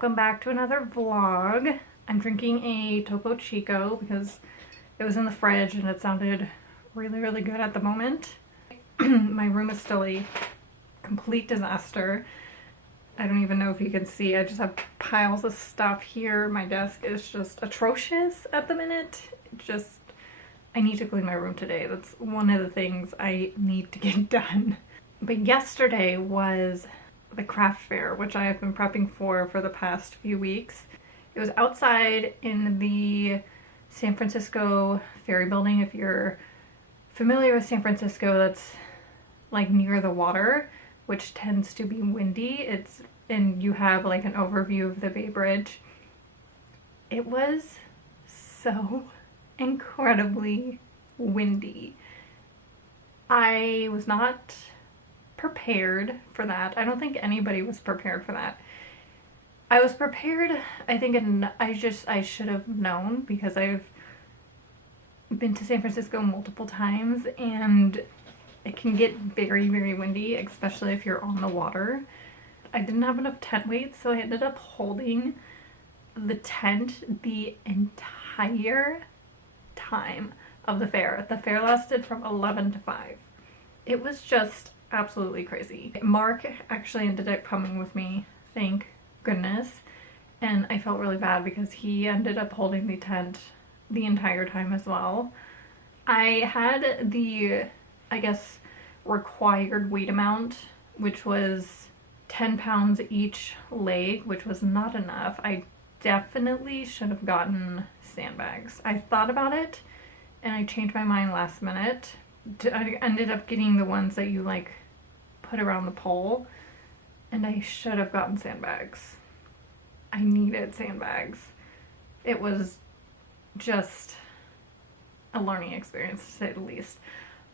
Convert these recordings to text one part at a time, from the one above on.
welcome back to another vlog. I'm drinking a Topo Chico because it was in the fridge and it sounded really good at the moment. My room is still a complete disaster. I don't even know if you can see. I just have piles of stuff here. My desk is just atrocious at the minute. I need to clean my room today. That's one of the things I need to get done. But yesterday was the craft fair, which I have been prepping for the past few weeks. It was outside in the San Francisco Ferry Building. If you're familiar with San Francisco, that's like near the water, which tends to be windy. And you have like an overview of the Bay Bridge. It was so incredibly windy. I was not prepared for that. I don't think anybody was prepared for that. I was prepared, I think, and I should have known because I've been to San Francisco multiple times and it can get very windy, especially if you're on the water. I didn't have enough tent weight, so I ended up holding the tent the entire time of the fair. The fair lasted from 11 to 5. It was just absolutely crazy. Mark actually ended up coming with me, thank goodness, and I felt really bad because he ended up holding the tent the entire time as well. I had the, I guess, required weight amount, which was 10 pounds each leg, which was not enough. I definitely should have gotten sandbags. I thought about it and I changed my mind last minute. I ended up getting the ones that you like put around the pole, and I should have gotten sandbags. I needed sandbags. It was just a learning experience, to say the least.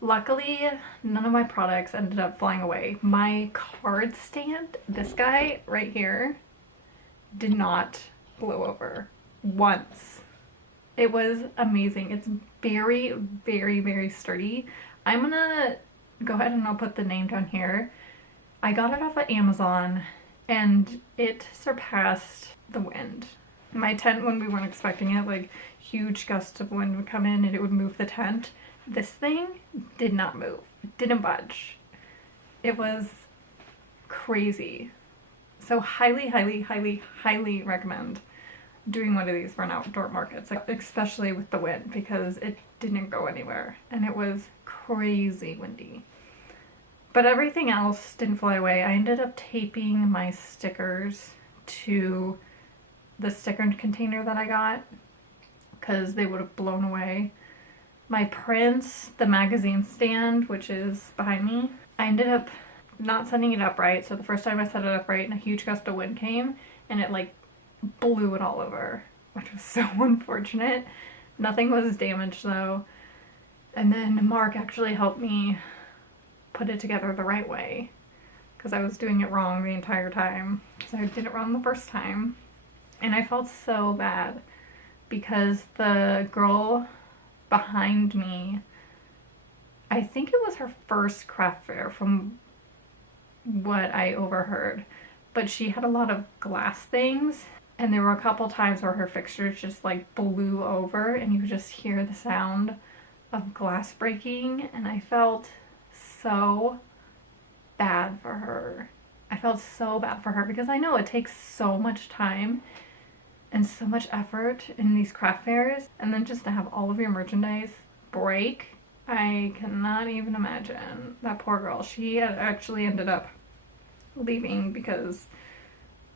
Luckily, none of my products ended up flying away. My card stand, this guy right here, did not blow over once. It was amazing. It's very sturdy. I'm gonna go ahead and I'll put the name down here. I got it off of Amazon and it surpassed the wind. My tent, when we weren't expecting it, like huge gusts of wind would come in and it would move the tent. This thing did not move. It didn't budge. It was crazy. So highly recommend doing one of these for an outdoor market, especially with the wind, because it didn't go anywhere and it was crazy windy. But everything else didn't fly away. I ended up taping my stickers to the sticker container that I got because they would have blown away. My prints, the magazine stand, which is behind me, I ended up not setting it up right. So the first time I set it up right, and a huge gust of wind came and it like blew it all over, which was so unfortunate. Nothing was damaged though. And then Mark actually helped me put it together the right way because I was doing it wrong the entire time. So I did it wrong the first time. And I felt so bad because the girl behind me, I think it was her first craft fair from what I overheard, but she had a lot of glass things. And there were a couple times where her fixtures just like blew over and you could just hear the sound of glass breaking, and I felt so bad for her. I felt so bad for her because I know it takes so much time and so much effort in these craft fairs, and then just to have all of your merchandise break, I cannot even imagine. That poor girl. She had actually ended up leaving because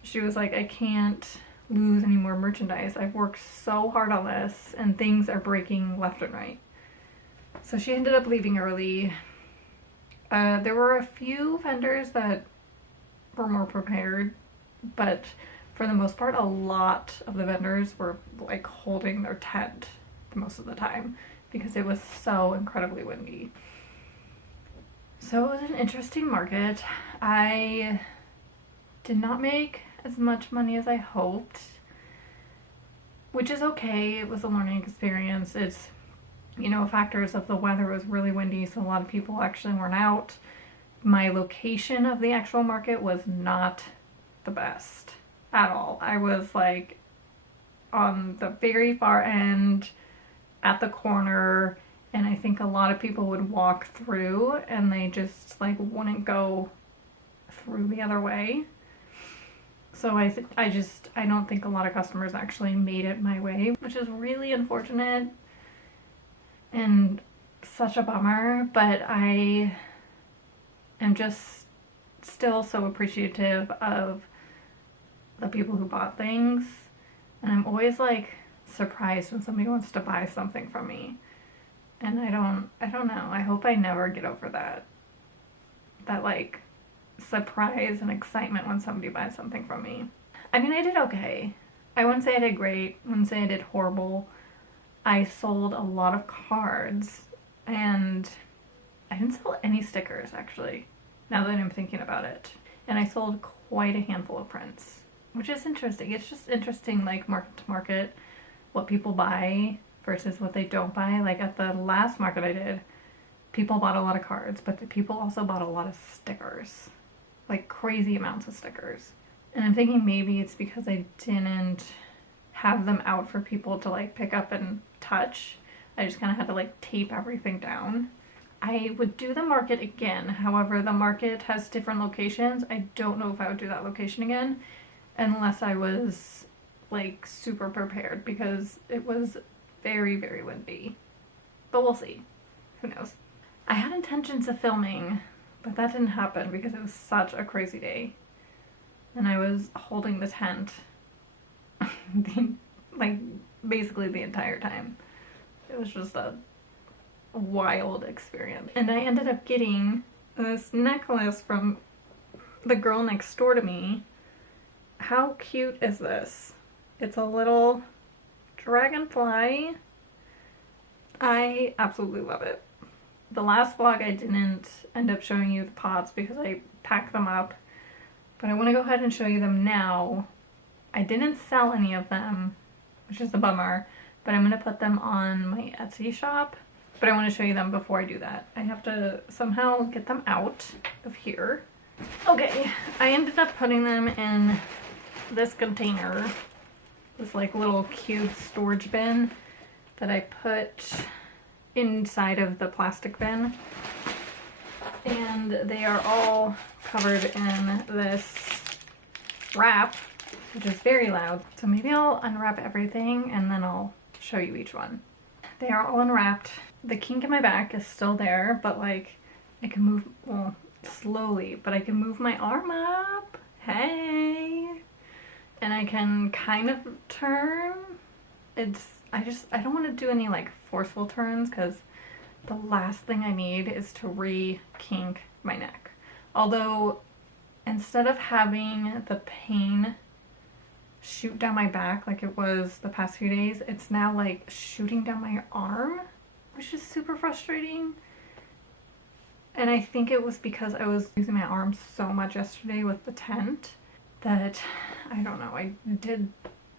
she was like, I can't lose any more merchandise. I've worked so hard on this and things are breaking left and right. So she ended up leaving early. There were a few vendors that were more prepared, but for the most part, a lot of the vendors were like holding their tent most of the time because it was so incredibly windy. So it was an interesting market. I did not make as much money as I hoped, which is okay. It was a learning experience. It's, you know, factors of the weather was really windy, so a lot of people actually weren't out. My location of the actual market was not the best. at all. I was like on the very far end at the corner, and I think a lot of people would walk through and they just like wouldn't go through the other way. So I don't think a lot of customers actually made it my way, which is really unfortunate and such a bummer, but I am just still so appreciative of the people who bought things, and I'm always like surprised when somebody wants to buy something from me, and I don't know, I hope I never get over that like surprise and excitement when somebody buys something from me. I mean, I did okay. I wouldn't say I did great, I wouldn't say I did horrible. I sold a lot of cards, and I didn't sell any stickers actually, now that I'm thinking about it. And I sold quite a handful of prints, which is interesting. It's just interesting, like market to market, what people buy versus what they don't buy. Like at the last market I did, people bought a lot of cards, but the people also bought a lot of stickers, like crazy amounts of stickers. And I'm thinking maybe it's because I didn't have them out for people to like pick up and touch. I just kind of had to like tape everything down. I would do the market again. However, the market has different locations. I don't know if I would do that location again unless I was like super prepared, because it was very, very windy. But we'll see. Who knows? I had intentions of filming, but that didn't happen because it was such a crazy day. And I was holding the tent like basically the entire time. It was just a wild experience. And I ended up getting this necklace from the girl next door to me. How cute is this? It's a little dragonfly. I absolutely love it. The last vlog I didn't end up showing you the pots because I packed them up, but I want to go ahead and show you them now. I didn't sell any of them, which is a bummer, but I'm going to put them on my Etsy shop. But I want to show you them before I do that. I have to somehow get them out of here. Okay, I ended up putting them in this container, this like little cube storage bin that I put inside of the plastic bin. And they are all covered in this wrap, which is very loud. So maybe I'll unwrap everything and then I'll show you each one. They are all unwrapped. The kink in my back is still there, but like I can move, well, slowly, but I can move my arm up. Hey! And I can kind of turn. I don't want to do any like forceful turns because the last thing I need is to re-kink my neck. Although instead of having the pain shoot down my back like it was the past few days, it's now like shooting down my arm, which is super frustrating. And I think it was because I was using my arm so much yesterday with the tent that, I don't know, I did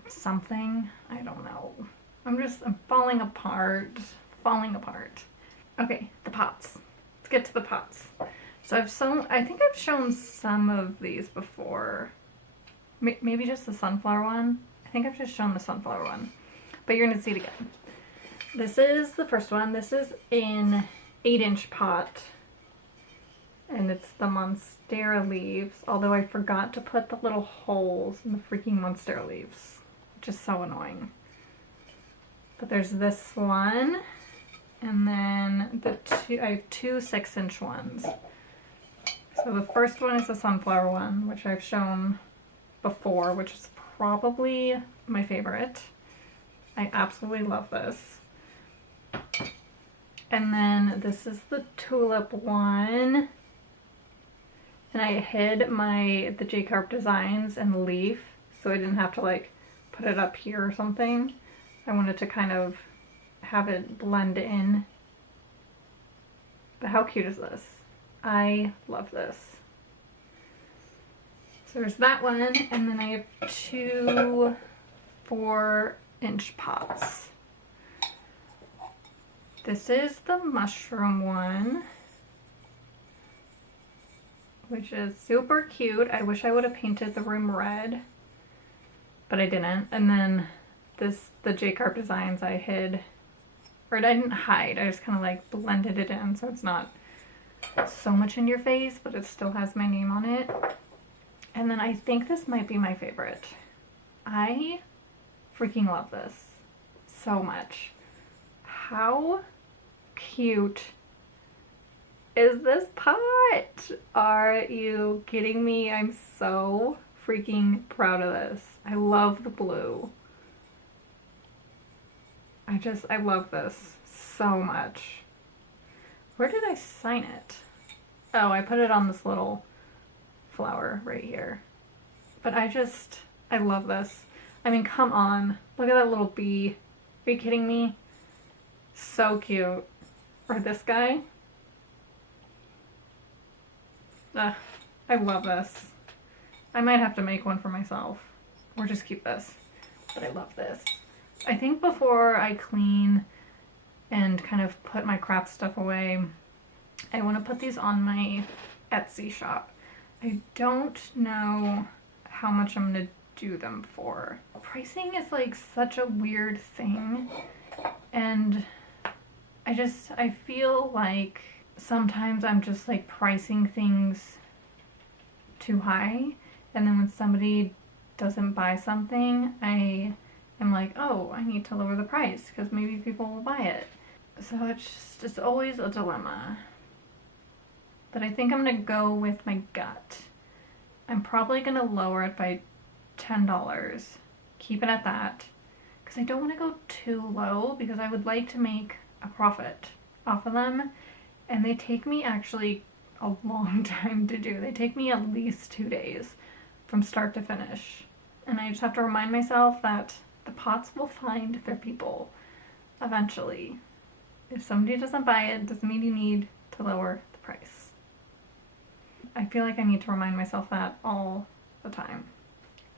something. I don't know. I'm falling apart. Okay, the pots. Let's get to the pots. So I think I've shown some of these before. Maybe just the sunflower one. I think I've just shown the sunflower one, but you're gonna see it again. This is the first one. This is an 8-inch pot, and it's the monstera leaves, although I forgot to put the little holes in the freaking monstera leaves, which is so annoying. But there's this one, and then I have two 6-inch ones. So the first one is the sunflower one, which I've shown before, which is probably my favorite. I absolutely love this. And then this is the tulip one. And I hid the J Carp Designs in the leaf, so I didn't have to like put it up here or something. I wanted to kind of have it blend in. But how cute is this? I love this. So there's that one, and then I have two 4-inch pots. This is the mushroom one, which is super cute. I wish I would have painted the room red, but I didn't. And then the J-Carp designs I hid, or I didn't hide, I just kind of like blended it in so it's not so much in your face, but it still has my name on it. And then I think this might be my favorite. I freaking love this so much. How cute is this pot? Are you kidding me? I'm so freaking proud of this. I love the blue. I love this so much. Where did I sign it? Oh, I put it on this little flower right here. But I love this. I mean, come on. Look at that little bee. Are you kidding me? So cute. Or this guy. Ugh, I love this. I might have to make one for myself. Or just keep this. But I love this. I think before I clean and kind of put my crap stuff away, I want to put these on my Etsy shop. I don't know how much I'm going to do them for. Pricing is like such a weird thing, and I feel like sometimes I'm just like pricing things too high, and then when somebody doesn't buy something, I am like, oh, I need to lower the price because maybe people will buy it. So it's always a dilemma. But I think I'm gonna go with my gut. I'm probably gonna lower it by $10. Keep it at that. Because I don't want to go too low because I would like to make a profit off of them. And they take me actually a long time to do. They take me at least 2 days from start to finish. And I just have to remind myself that the pots will find their people eventually. If somebody doesn't buy it, doesn't mean you need to lower the price. I feel like I need to remind myself that all the time.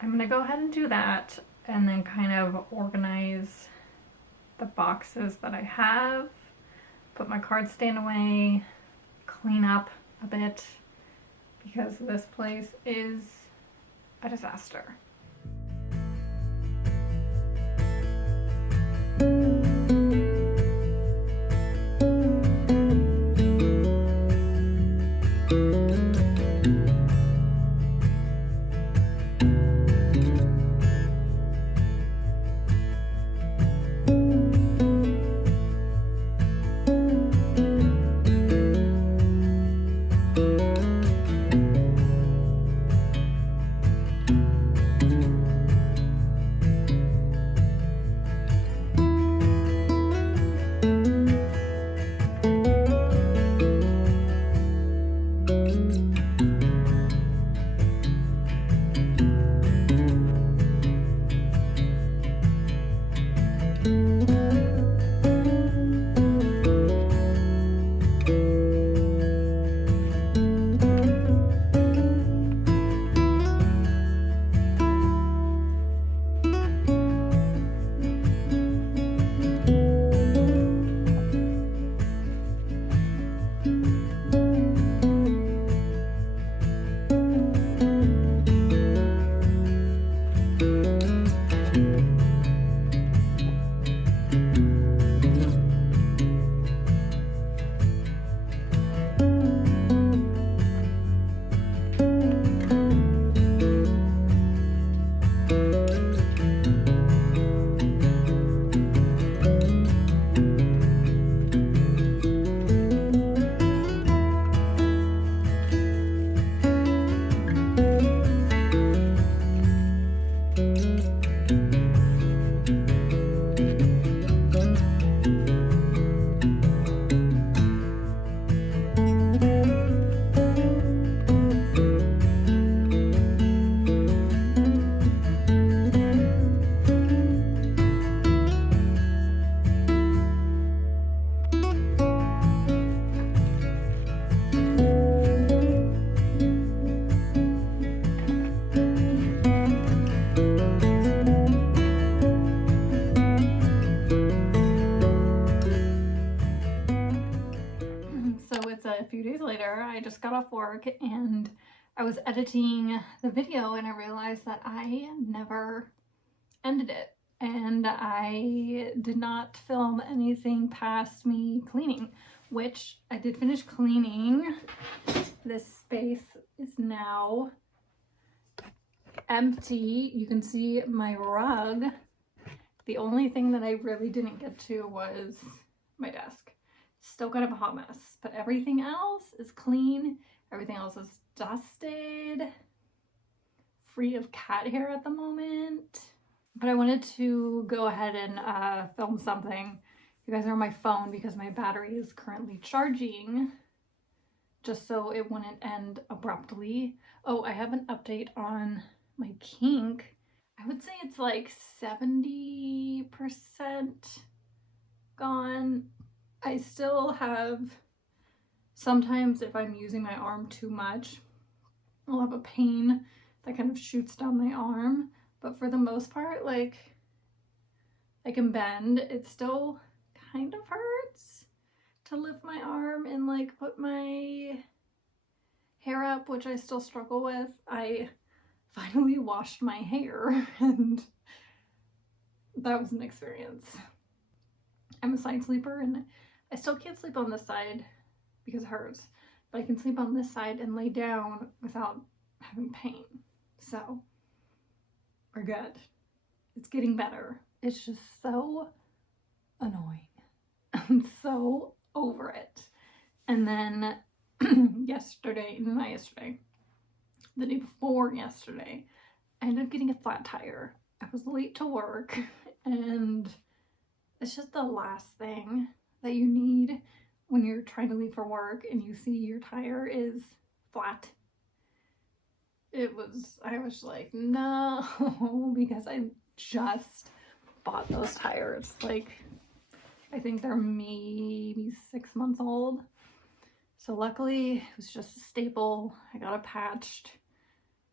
I'm gonna go ahead and do that and then kind of organize the boxes that I have, put my card stand away, clean up a bit because this place is a disaster. A few days later, I just got off work and I was editing the video and I realized that I never ended it. And I did not film anything past me cleaning, which I did finish cleaning. This space is now empty. You can see my rug. The only thing that I really didn't get to was my desk. Still kind of a hot mess, but everything else is clean. Everything else is dusted, free of cat hair at the moment. But I wanted to go ahead and film something. You guys are on my phone because my battery is currently charging, just so it wouldn't end abruptly. Oh, I have an update on my kink. I would say it's like 70% gone. I still have, sometimes if I'm using my arm too much, I'll have a pain that kind of shoots down my arm. But for the most part, like, I can bend. It still kind of hurts to lift my arm and like put my hair up, which I still struggle with. I finally washed my hair and that was an experience. I'm a side sleeper and I still can't sleep on this side because it hurts, but I can sleep on this side and lay down without having pain. So we're good. It's getting better. It's just so annoying. I'm so over it. And then yesterday, the day before yesterday, I ended up getting a flat tire. I was late to work and it's just the last thing that you need when you're trying to leave for work and you see your tire is flat. I was like, no, because I just bought those tires. Like, I think they're maybe 6 months old. So luckily it was just a staple. I got it patched.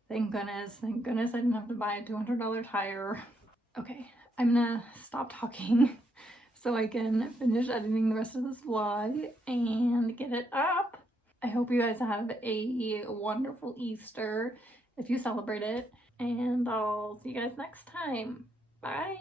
Thank goodness I didn't have to buy a $200 tire. Okay, I'm gonna stop talking so I can finish editing the rest of this vlog and get it up. I hope you guys have a wonderful Easter if you celebrate it, and I'll see you guys next time. Bye!